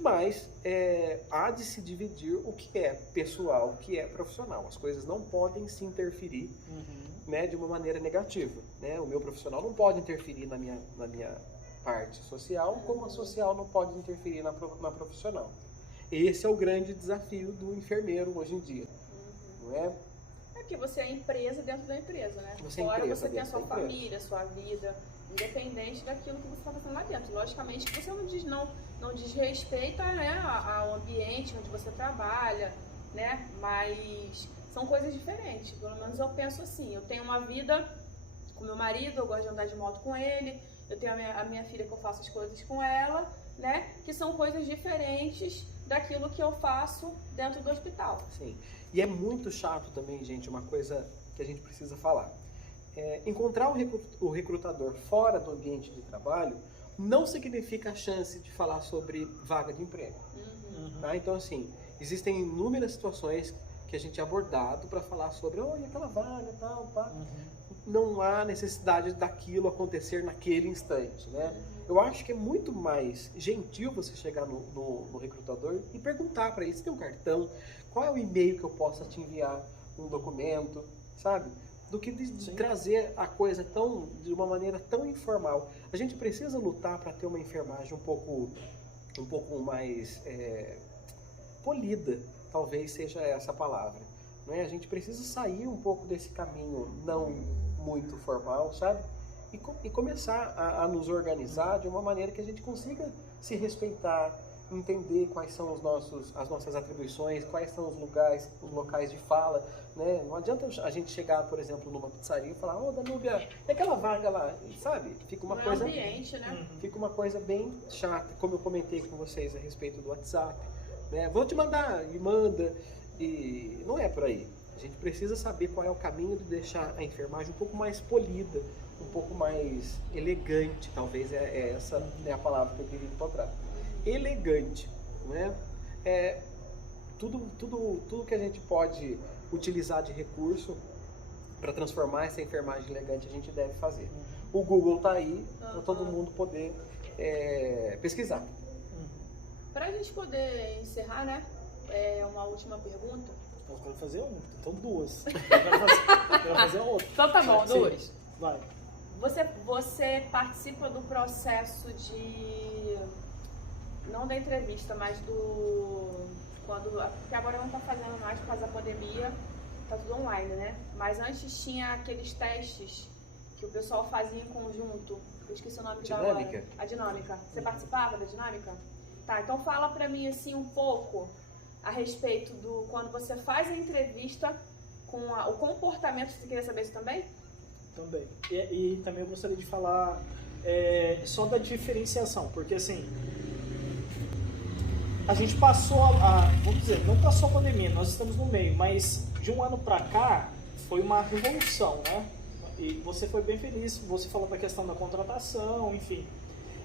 Mas há de se dividir o que é pessoal, o que é profissional. As coisas não podem se interferir, né, de uma maneira negativa. Né? O meu profissional não pode interferir na minha parte social, como a social não pode interferir na profissional. Esse é o grande desafio do enfermeiro hoje em dia. Não é? É que você é empresa dentro da empresa, né? Você é Fora empresa você tem a dentro sua da empresa. família, a sua vida, independente daquilo que você está fazendo lá dentro. Logicamente que você não desrespeita, né, ao ambiente onde você trabalha, né? Mas são coisas diferentes. Pelo menos eu penso assim, eu tenho uma vida com meu marido, eu gosto de andar de moto com ele, eu tenho a minha filha que eu faço as coisas com ela, né? Que são coisas diferentes daquilo que eu faço dentro do hospital. Sim. E é muito chato também, gente, uma coisa que a gente precisa falar. Encontrar o recrutador fora do ambiente de trabalho não significa a chance de falar sobre vaga de emprego. Tá? Então, assim, existem inúmeras situações que a gente é abordado para falar sobre, olha, aquela vaga, tal, pá. Não há necessidade daquilo acontecer naquele instante, né? Eu acho que é muito mais gentil você chegar no recrutador e perguntar para ele, você tem um cartão? Qual é o e-mail que eu possa te enviar um documento, sabe? Do que de trazer a coisa de uma maneira tão informal. A gente precisa lutar para ter uma enfermagem um pouco mais polida, talvez seja essa a palavra. Não é? A gente precisa sair um pouco desse caminho não muito formal, sabe? E começar a nos organizar de uma maneira que a gente consiga se respeitar, entender quais são as nossas atribuições, quais são os locais de fala, né? Não adianta a gente chegar, por exemplo, numa pizzaria e falar, ô Danúbia, tem aquela vaga lá, sabe? Fica uma coisa, ambiente, né? Fica uma coisa bem chata, como eu comentei com vocês a respeito do WhatsApp, né? Vou te mandar, e manda, e não é por aí. A gente precisa saber qual é o caminho de deixar a enfermagem um pouco mais polida, um pouco mais elegante, talvez essa é a palavra que eu queria encontrar. Elegante, né? Tudo que a gente pode utilizar de recurso para transformar essa enfermagem elegante a gente deve fazer. O Google está aí para todo mundo poder pesquisar. Para a gente poder encerrar, né? Uma última pergunta. Eu quero fazer uma, então duas. Eu quero fazer outra. Então tá bom, duas. Sim. Vai. Você participa do processo de... Não da entrevista, mas porque agora não tá fazendo mais por causa da pandemia, tá tudo online, né? Mas antes tinha aqueles testes que o pessoal fazia em conjunto. Eu esqueci o nome da hora. A dinâmica. Você participava da dinâmica? Tá, então fala pra mim assim um pouco a respeito do quando você faz a entrevista com o comportamento. Você queria saber isso também? Também. E também eu gostaria de falar só da diferenciação, porque assim, a gente passou vamos dizer, não passou a pandemia, nós estamos no meio, mas de um ano pra cá foi uma revolução, né? E você foi bem feliz, você falou da questão da contratação, enfim.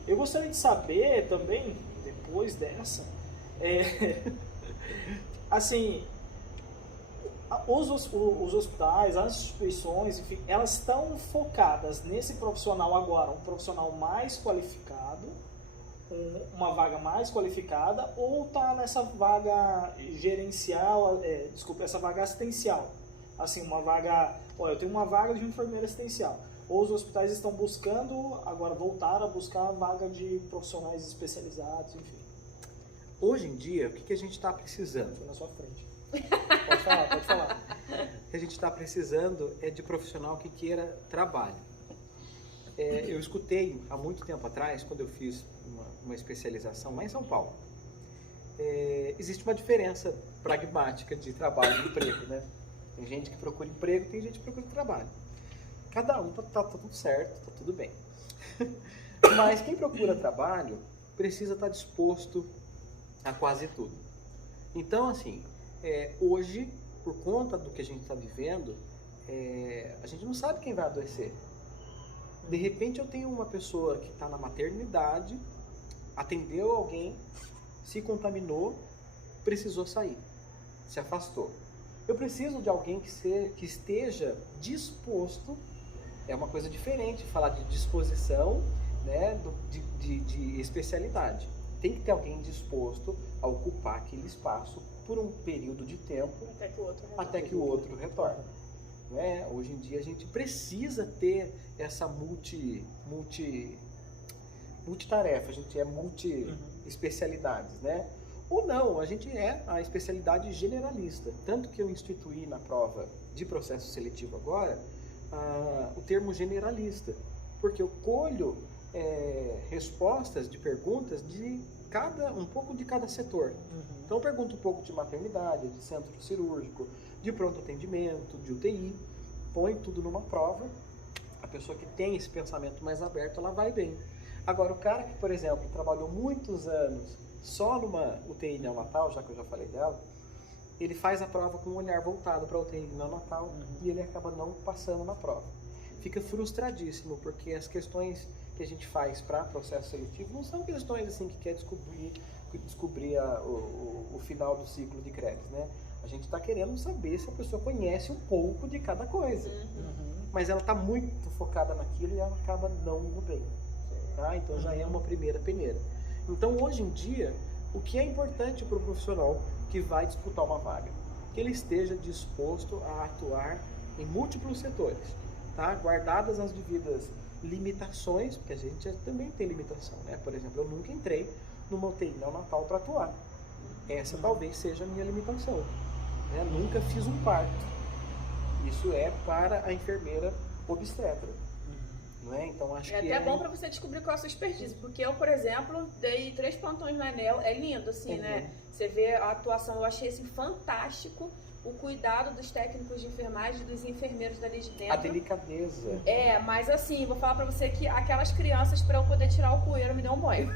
Eu gostaria de saber também, depois dessa, assim, os hospitais, as instituições, enfim, elas estão focadas nesse profissional agora, um profissional mais qualificado, uma vaga mais qualificada, ou está nessa vaga gerencial, essa vaga assistencial, assim, uma vaga, eu tenho uma vaga de enfermeira assistencial, ou os hospitais estão buscando, agora voltaram a buscar a vaga de profissionais especializados, enfim. Hoje em dia, o que a gente está precisando? Foi na sua frente. Pode falar. O que a gente está precisando é de profissional que queira trabalho. Eu escutei há muito tempo atrás, quando eu fiz uma especialização lá em São Paulo, existe uma diferença pragmática de trabalho e emprego, né? Tem gente que procura emprego, tem gente que procura trabalho. Cada um tá tudo certo, tá tudo bem. Mas quem procura trabalho precisa estar disposto a quase tudo. Então, assim, hoje, por conta do que a gente está vivendo, a gente não sabe quem vai adoecer. De repente eu tenho uma pessoa que está na maternidade, atendeu alguém, se contaminou, precisou sair, se afastou. Eu preciso de alguém que esteja disposto, é uma coisa diferente falar de disposição, né, de especialidade. tem que ter alguém disposto a ocupar aquele espaço por um período de tempo Até que o outro retorne. Né? Hoje em dia a gente precisa ter essa multitarefa, a gente é multi-especialidades, né? Ou não, a gente é a especialidade generalista. Tanto que eu instituí na prova de processo seletivo agora o termo generalista, porque eu colho respostas de perguntas de um pouco de cada setor. Então eu pergunto um pouco de maternidade, de centro cirúrgico, de pronto atendimento, de UTI, põe tudo numa prova. A pessoa que tem esse pensamento mais aberto, ela vai bem. Agora, o cara que, por exemplo, trabalhou muitos anos só numa UTI neonatal, já que eu já falei dela, ele faz a prova com um olhar voltado para a UTI neonatal e ele acaba não passando na prova. Fica frustradíssimo, porque as questões que a gente faz para processo seletivo não são questões assim que quer descobrir o final do ciclo de créditos, né? A gente está querendo saber se a pessoa conhece um pouco de cada coisa. Mas ela está muito focada naquilo e ela acaba não indo bem. Tá? Então já é uma primeira peneira. Então hoje em dia, o que é importante para o profissional que vai disputar uma vaga? Que ele esteja disposto a atuar em múltiplos setores, tá? Guardadas as devidas limitações, porque a gente também tem limitação, né? Por exemplo, eu nunca entrei numa UTI neonatal para atuar. Essa talvez seja a minha limitação. Né? Nunca fiz um parto. Isso é para a enfermeira obstetra. Não é? Então acho que até bom para você descobrir qual é a sua expertise, porque eu, por exemplo, dei 3 plantões na ANEL, é lindo assim, né? Você vê a atuação, eu achei assim fantástico, o cuidado dos técnicos de enfermagem, dos enfermeiros dali de dentro. A delicadeza. Mas assim, vou falar para você que aquelas crianças, para eu poder tirar o coeiro, me deu um banho.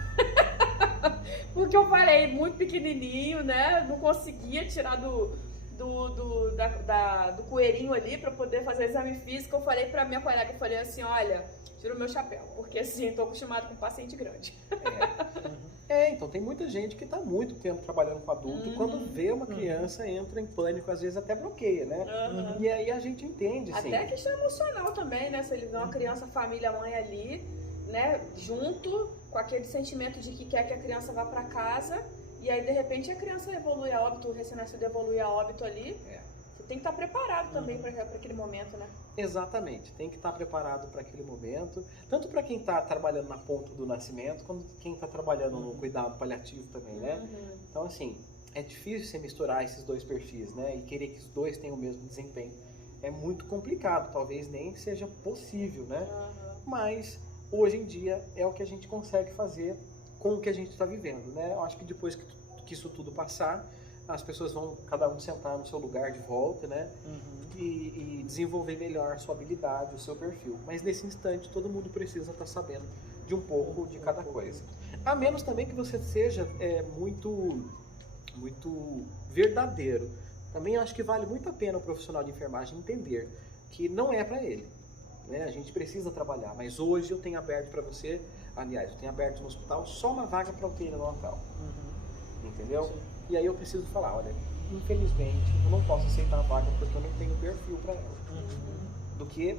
Porque eu falei muito pequenininho, né? Não conseguia tirar do coeirinho ali para poder fazer exame físico. Eu falei para minha colega, eu falei assim, olha, tira o meu chapéu, porque assim, estou acostumado com paciente grande. Então tem muita gente que está muito tempo trabalhando com adulto e quando vê uma criança entra em pânico, às vezes até bloqueia, né? E aí a gente entende, sim. Até a questão emocional também, né? Se ele vê uma criança, família, mãe ali, né? Junto com aquele sentimento de que quer que a criança vá para casa e aí de repente a criança evolui a óbito, o recém-nascido evolui a óbito ali. Você tem que estar preparado também para aquele momento, né? Exatamente, tem que estar preparado para aquele momento, tanto para quem está trabalhando na ponta do nascimento, quanto quem está trabalhando no cuidado paliativo também, né? Então, assim, é difícil você misturar esses dois perfis, né? E querer que os dois tenham o mesmo desempenho. É muito complicado, talvez nem seja possível, né? Mas, hoje em dia, é o que a gente consegue fazer com o que a gente está vivendo, né? Eu acho que depois que isso tudo passar, as pessoas vão cada um sentar no seu lugar de volta, né? E desenvolver melhor a sua habilidade, o seu perfil. Mas nesse instante todo mundo precisa estar sabendo de um pouco de cada coisa. A menos também que você seja muito verdadeiro. Também acho que vale muito a pena o profissional de enfermagem entender que não é para ele. Né? A gente precisa trabalhar, mas hoje eu tenho aberto para você, aliás, eu tenho aberto no hospital só uma vaga para UTI neonatal. Entendeu? Sim. E aí eu preciso falar, olha, infelizmente eu não posso aceitar a vaga porque eu não tenho perfil para ela. Do que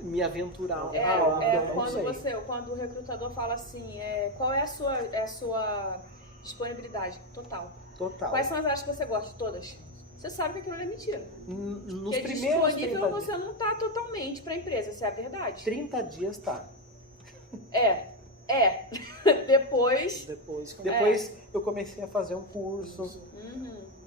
me aventurar algo que eu não sei. Quando o recrutador fala assim, qual é a sua disponibilidade total? Quais são as áreas que você gosta? Todas? Você sabe que aquilo não é mentira. Nos porque primeiros disponível você não está totalmente para a empresa, isso é a verdade. 30 dias tá. Depois eu comecei a fazer um curso,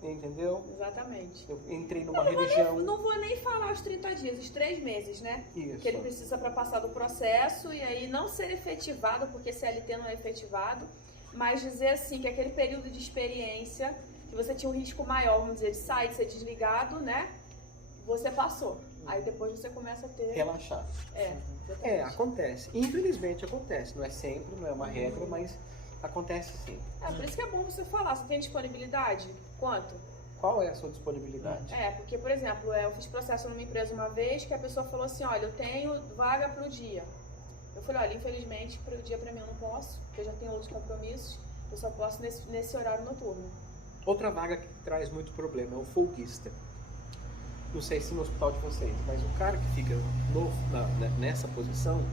entendeu? Exatamente. Eu entrei numa religião. Não vou nem falar os 30 dias, os 3 meses, né? Isso. Que ele precisa para passar do processo e aí não ser efetivado, porque CLT não é efetivado, mas dizer assim, que aquele período de experiência, que você tinha um risco maior, vamos dizer, de sair, de ser desligado, né? Você passou. Aí depois você começa a ter... Relaxar. Acontece. Infelizmente acontece. Não é sempre, não é uma regra, mas acontece sim. Por isso que é bom você falar. Você tem disponibilidade? Quanto? Qual é a sua disponibilidade? Porque, por exemplo, eu fiz processo numa empresa uma vez que a pessoa falou assim, olha, eu tenho vaga pro dia. Eu falei, olha, infelizmente, pro dia pra mim eu não posso, porque eu já tenho outros compromissos, eu só posso nesse horário noturno. Outra vaga que traz muito problema é o folguista. Não sei se no hospital de vocês, mas o cara que fica nessa posição,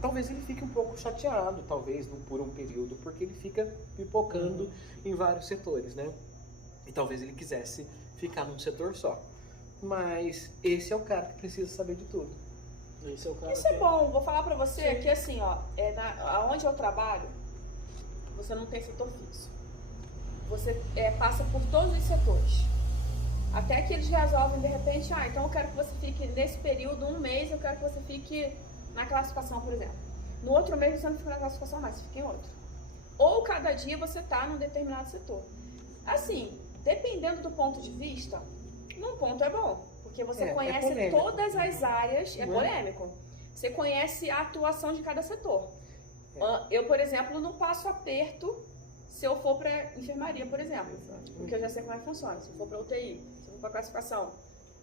talvez ele fique um pouco chateado, talvez por um período, porque ele fica pipocando em vários setores, né? E talvez ele quisesse ficar num setor só. Mas esse é o cara que precisa saber de tudo. Esse é o cara Isso é bom, vou falar pra você que assim, ó, onde eu trabalho, você não tem setor fixo. Você passa por todos os setores. Até que eles resolvem, de repente, então eu quero que você fique nesse período, um mês, eu quero que você fique na classificação, por exemplo. No outro mês você não fica na classificação mais, você fica em outro. Ou cada dia você está num determinado setor. Assim, dependendo do ponto de vista, num ponto é bom. Porque você conhece todas as áreas, é polêmico. Você conhece a atuação de cada setor. Eu, por exemplo, não passo aperto se eu for para enfermaria, por exemplo. Porque eu já sei como é que funciona. Se eu for para UTI, se eu for para classificação,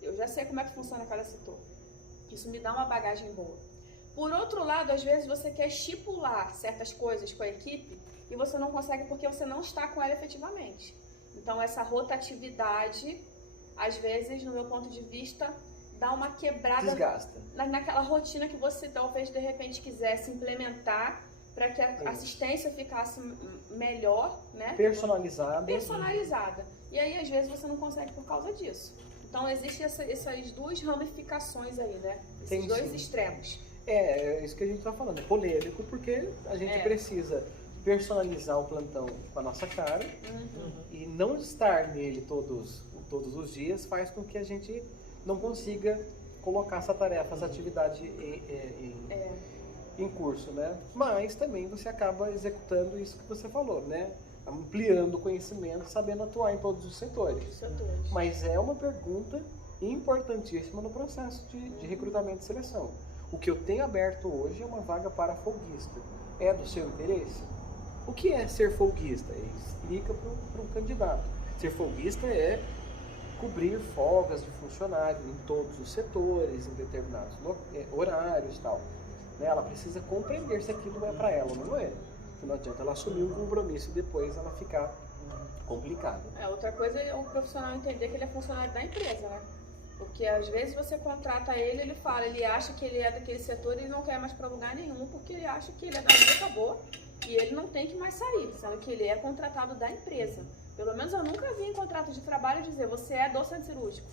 eu já sei como é que funciona cada setor. Isso me dá uma bagagem boa. Por outro lado, às vezes você quer estipular certas coisas com a equipe e você não consegue porque você não está com ela efetivamente. Então, essa rotatividade, às vezes, no meu ponto de vista, dá uma quebrada. Desgasta. Naquela rotina que você talvez de repente quisesse implementar para que a assistência ficasse melhor, né? Personalizada. E aí, às vezes, você não consegue por causa disso. Então, existem essas duas ramificações aí, né? Esses dois extremos. É isso que a gente está falando. É polêmico porque a gente precisa personalizar o plantão com a nossa cara e não estar nele todos os dias faz com que a gente não consiga colocar essa tarefa, essa atividade em curso, né? Mas também você acaba executando isso que você falou, né? Ampliando o conhecimento, sabendo atuar em todos os setores. Mas é uma pergunta importantíssima no processo de recrutamento e seleção. O que eu tenho aberto hoje é uma vaga para folguista. É do seu interesse? O que é ser folguista? Explica para um candidato. Ser folguista é cobrir folgas de funcionário em todos os setores, em determinados horários e tal. Né? Ela precisa compreender se aquilo é para ela ou não é. Não adianta ela assumir um compromisso e depois ela ficar complicada. Outra coisa é o profissional entender que ele é funcionário da empresa, né? Porque às vezes você contrata ele acha que ele é daquele setor e ele não quer mais para lugar nenhum, porque ele acha que ele é da empresa, acabou, e ele não tem que mais sair, sendo que ele é contratado da empresa. Pelo menos eu nunca vi em contrato de trabalho dizer, você é do centro cirúrgico,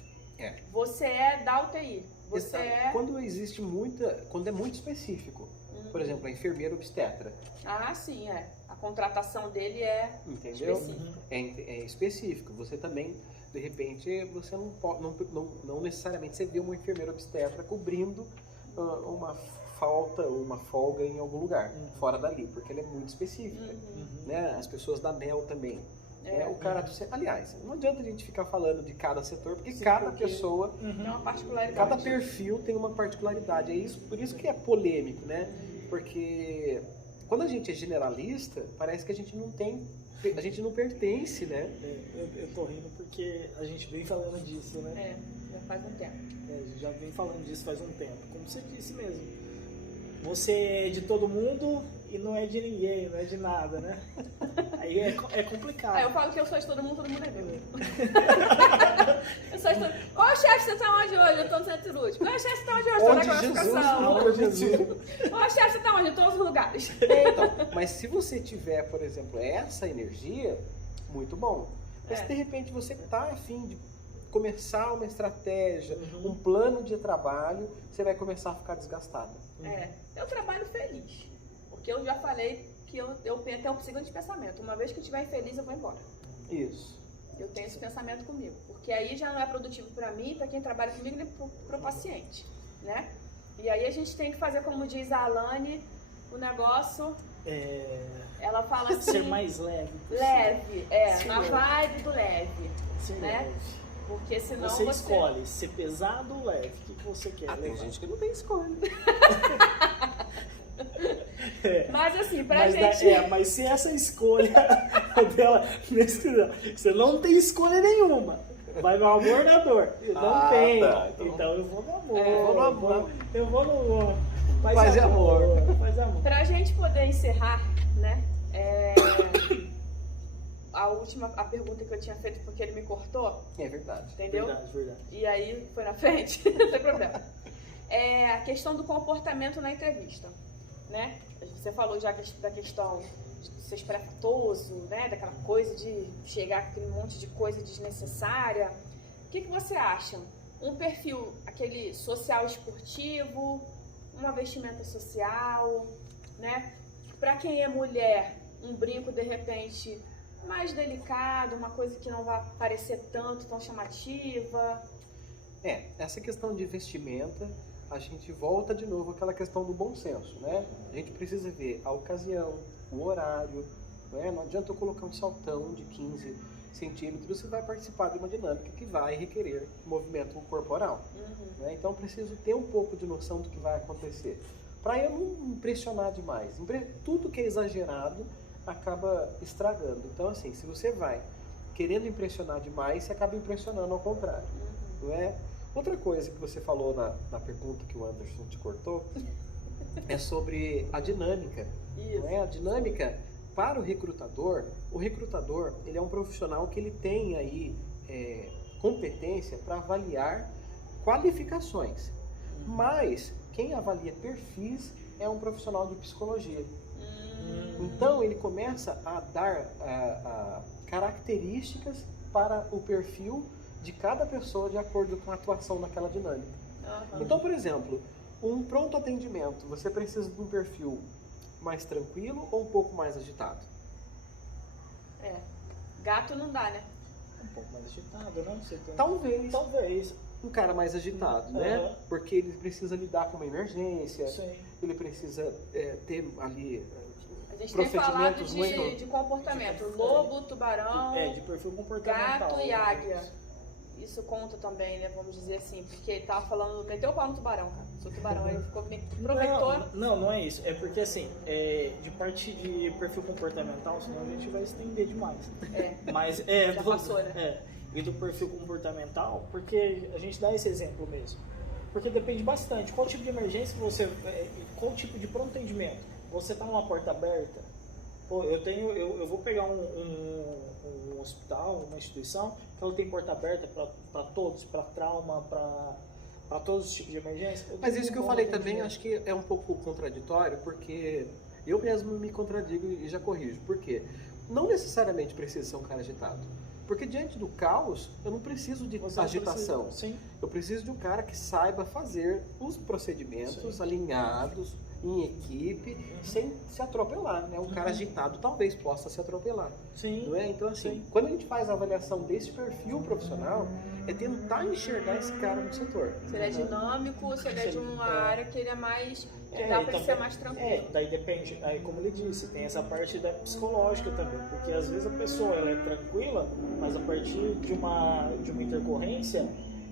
você é da UTI, você é... Quando é muito específico, por exemplo, a enfermeira obstetra. Sim, a contratação dele é específica. É específico, você também... De repente, você não necessariamente você vê uma enfermeira obstetra cobrindo uma falta ou uma folga em algum lugar, fora dali, porque ela é muito específica. Né? As pessoas da NEL também. O cara aliás, não adianta a gente ficar falando de cada setor, porque cada pessoa tem uma particularidade. Cada perfil tem uma particularidade. Por isso que é polêmico, né? Porque quando a gente é generalista, parece que a gente não pertence, né? Eu tô rindo porque a gente vem falando disso, né? Já faz um tempo. A gente já vem falando disso faz um tempo. Como você disse mesmo. Você é de todo mundo e não é de ninguém, não é de nada, né? Aí é complicado. Eu falo que eu sou de todo mundo é meu. Eu sou de todo mundo. Ô chefe, você tá onde hoje? Eu tô no centro cirúrgico. Ô chefe, você tá onde hoje? Eu tô na classificação. Ô chefe, você tá onde? Em todos os lugares. Então, mas se você tiver, por exemplo, essa energia, muito bom. Mas se de repente você tá afim de começar uma estratégia, um plano de trabalho, você vai começar a ficar desgastada. Eu trabalho feliz. Porque eu já falei que eu tenho um seguinte pensamento. Uma vez que eu estiver infeliz, eu vou embora. Isso. Eu tenho esse pensamento comigo. Porque aí já não é produtivo para mim, para quem trabalha comigo, nem para o paciente. Né? E aí a gente tem que fazer, como diz a Alane, o negócio... Ela fala assim... Ser mais leve. Leve, na vibe do leve. Ser né? leve. Porque senão você escolhe ser pesado ou leve. O que você quer? Tem gente que não tem escolha. Mas assim, pra gente... mas se essa escolha dela... Você não tem escolha nenhuma. Vai no amor na dor. Não tem. Tá, então eu vou no amor. Eu vou no amor. Faz amor. Pra gente poder encerrar, né? A pergunta que eu tinha feito porque ele me cortou. É verdade. Entendeu? Verdade. E aí foi na frente, não tem problema. é a questão do comportamento na entrevista, né? Você falou já da questão de ser espalhafatoso, né? Daquela coisa de chegar com aquele monte de coisa desnecessária. O que você acha? Um perfil, aquele social esportivo, uma vestimenta social, né? Para quem é mulher, um brinco de repente mais delicado, uma coisa que não vai parecer tão chamativa. Essa questão de vestimenta, a gente volta de novo àquela questão do bom senso, né? A gente precisa ver a ocasião, o horário, né? Não adianta eu colocar um saltão de 15 centímetros, você vai participar de uma dinâmica que vai requerer movimento corporal. Né? Então eu preciso ter um pouco de noção do que vai acontecer, para eu não impressionar demais. Tudo que é exagerado acaba estragando. Então assim, se você vai querendo impressionar demais, você acaba impressionando ao contrário. Não é? Outra coisa que você falou na pergunta que o Anderson te cortou é sobre a dinâmica. Não é? A dinâmica para o recrutador ele é um profissional que ele tem aí competência para avaliar qualificações. Mas quem avalia perfis é um profissional de psicologia. Então ele começa a dar características para o perfil de cada pessoa de acordo com a atuação naquela dinâmica. Então, por exemplo, um pronto atendimento, você precisa de um perfil mais tranquilo ou um pouco mais agitado? Gato não dá, né? Um pouco mais agitado, né? Você tem... Talvez. Um cara mais agitado, né? Porque ele precisa lidar com uma emergência, Sim. ele precisa ter ali a gente tem falado procedimentos de comportamento. Lobo, tubarão, de perfil comportamental. gato e águia. Isso conta também, né? Vamos dizer assim, porque ele tava falando, meteu o pau no tubarão, cara. Sou tubarão, ele ficou aproveitou. Não é isso. É porque assim, de parte de perfil comportamental, senão a gente vai estender demais. Mas já passou, né? E do perfil comportamental, porque a gente dá esse exemplo mesmo. Porque depende bastante. Qual tipo de emergência você. Qual tipo de pronto atendimento? Você tá numa porta aberta? Pô, eu vou pegar um hospital, uma instituição, que ela tem porta aberta para todos, para trauma, para todos os tipos de emergência. Mas isso que eu falei também, acho que é um pouco contraditório, porque eu mesmo me contradigo e já corrijo. Por quê? Não necessariamente precisa ser um cara agitado. Porque diante do caos, eu não preciso de agitação. Eu preciso de um cara que saiba fazer os procedimentos alinhados, em equipe, sem se atropelar, né? Um cara agitado talvez possa se atropelar. Sim. Não é? Então, assim, quando a gente faz a avaliação desse perfil profissional, é tentar enxergar esse cara no setor. Se ele é dinâmico, se ele é de uma área que ele é mais... que dá pra ele ser mais tranquilo. Daí depende, aí como ele disse, tem essa parte da psicológica também, porque às vezes a pessoa ela é tranquila, mas a partir de uma intercorrência,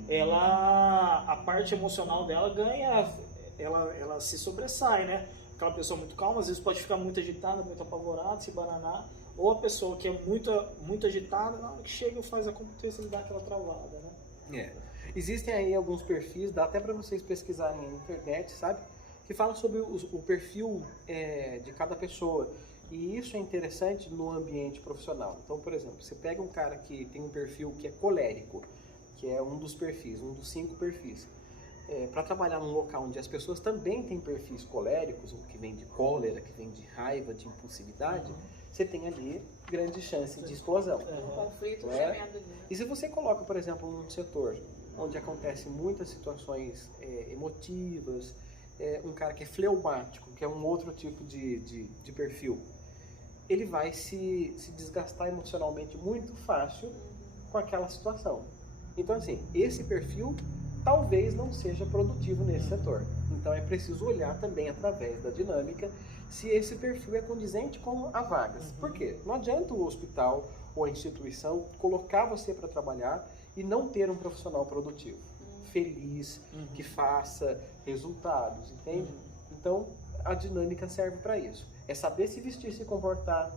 a parte emocional dela ganha... Ela se sobressai, né? Aquela pessoa muito calma, às vezes pode ficar muito agitada, muito apavorada, se bananar. Ou a pessoa que é muito agitada, na hora que chega faz acontecer, ele dá aquela travada, né? Existem aí alguns perfis, dá até para vocês pesquisarem na internet, sabe? Que falam sobre o perfil de cada pessoa. E isso é interessante no ambiente profissional. Então, por exemplo, você pega um cara que tem um perfil que é colérico, que é um dos perfis, um dos 5 perfis. Para trabalhar num local onde as pessoas também têm perfis coléricos, que vem de cólera, que vem de raiva, de impulsividade, você tem ali grande chance de explosão. Um conflito tremendo. E se você coloca, por exemplo, num setor onde acontecem muitas situações emotivas, um cara que é fleumático, que é um outro tipo de perfil, ele vai se desgastar emocionalmente muito fácil com aquela situação. Então, assim, esse perfil talvez não seja produtivo nesse setor. Então é preciso olhar também através da dinâmica se esse perfil é condizente com a vagas. Por quê? Não adianta o hospital ou a instituição colocar você para trabalhar e não ter um profissional produtivo, feliz, que faça resultados, entende? Então a dinâmica serve para isso. É saber se vestir, se comportar,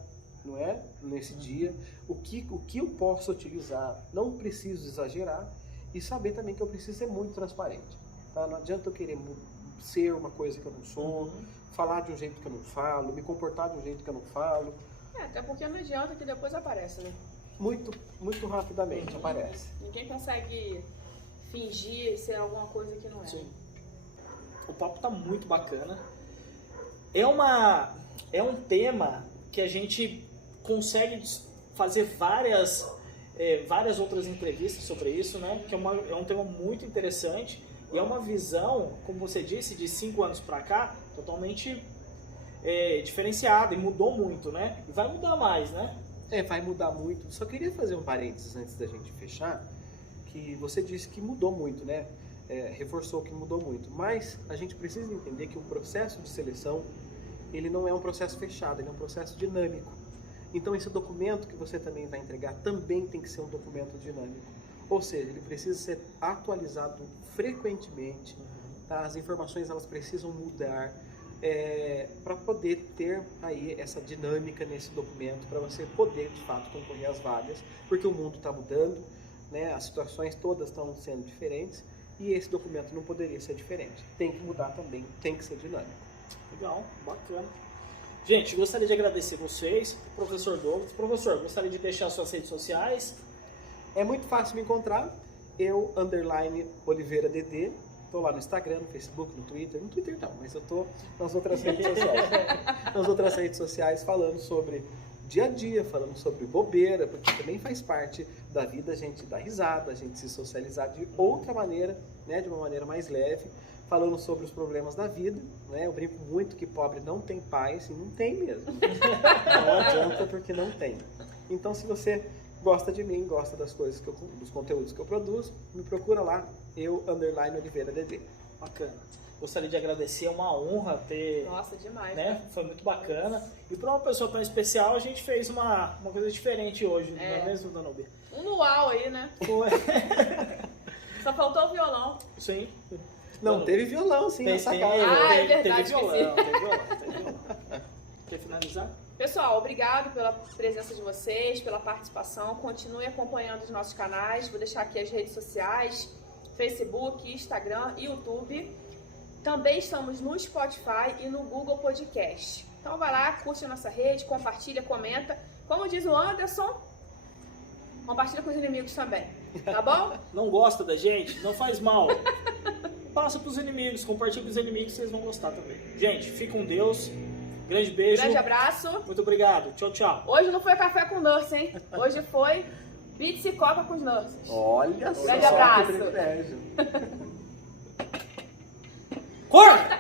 não é? Nesse dia, o que eu posso utilizar, não preciso exagerar, e saber também que eu preciso ser muito transparente. Tá? Não adianta eu querer ser uma coisa que eu não sou, falar de um jeito que eu não falo, me comportar de um jeito que eu não falo. Até porque não adianta que depois aparece, né? Muito rapidamente aparece. Ninguém consegue fingir ser alguma coisa que não é. Sim. O papo tá muito bacana. É um tema que a gente consegue fazer várias outras entrevistas sobre isso, né? Que é um tema muito interessante e é uma visão, como você disse, de 5 anos para cá, totalmente diferenciada e mudou muito, né? E vai mudar mais, né? Vai mudar muito. Só queria fazer um parênteses antes da gente fechar, que você disse que mudou muito, né? Reforçou que mudou muito. Mas a gente precisa entender que o processo de seleção, ele não é um processo fechado, ele é um processo dinâmico. Então esse documento que você também vai entregar também tem que ser um documento dinâmico. Ou seja, ele precisa ser atualizado frequentemente, tá? As informações elas precisam mudar para poder ter aí essa dinâmica nesse documento, para você poder de fato concorrer às vagas, porque o mundo está mudando, né? As situações todas estão sendo diferentes e esse documento não poderia ser diferente. Tem que mudar também, tem que ser dinâmico. Legal, bacana. Gente, gostaria de agradecer vocês, professor Douglas. Professor, gostaria de deixar suas redes sociais. É muito fácil me encontrar, eu, _Oliveira DD, estou lá no Instagram, no Facebook, no Twitter não, mas eu estou nas outras redes sociais. Nas outras redes sociais falando sobre dia a dia, falando sobre bobeira, porque também faz parte da vida a gente dar risada, a gente se socializar de outra maneira, né, de uma maneira mais leve, falando sobre os problemas da vida, né? Eu brinco muito que pobre não tem paz, e não tem mesmo. Não adianta porque não tem. Então, se você gosta de mim, gosta das coisas dos conteúdos que eu produzo, me procura lá, eu, _Oliveira DD. Bacana. Gostaria de agradecer, é uma honra ter... Nossa, demais. Né? Foi muito bacana. E para uma pessoa tão especial, a gente fez uma coisa diferente hoje, não é mesmo, Danube? Um luau aí, né? Foi. Só faltou o violão. Sim. Não, teve violão sim nessa casa. É verdade, teve violão. Quer finalizar? Pessoal, obrigado pela presença de vocês, pela participação. Continue acompanhando os nossos canais. Vou deixar aqui as redes sociais, Facebook, Instagram e YouTube. Também estamos no Spotify e no Google Podcast. Então vai lá, curte a nossa rede, compartilha, comenta. Como diz o Anderson, compartilha com os inimigos também. Tá bom? Não gosta da gente? Não faz mal. Passa pros inimigos, compartilha com os inimigos, vocês vão gostar também. Gente, fique com Deus. Grande beijo. Grande abraço. Muito obrigado. Tchau, tchau. Hoje não foi café com nurse, hein? Hoje foi pizza e coca com os nurses. Olha só, grande abraço. Que privilégio. Corta!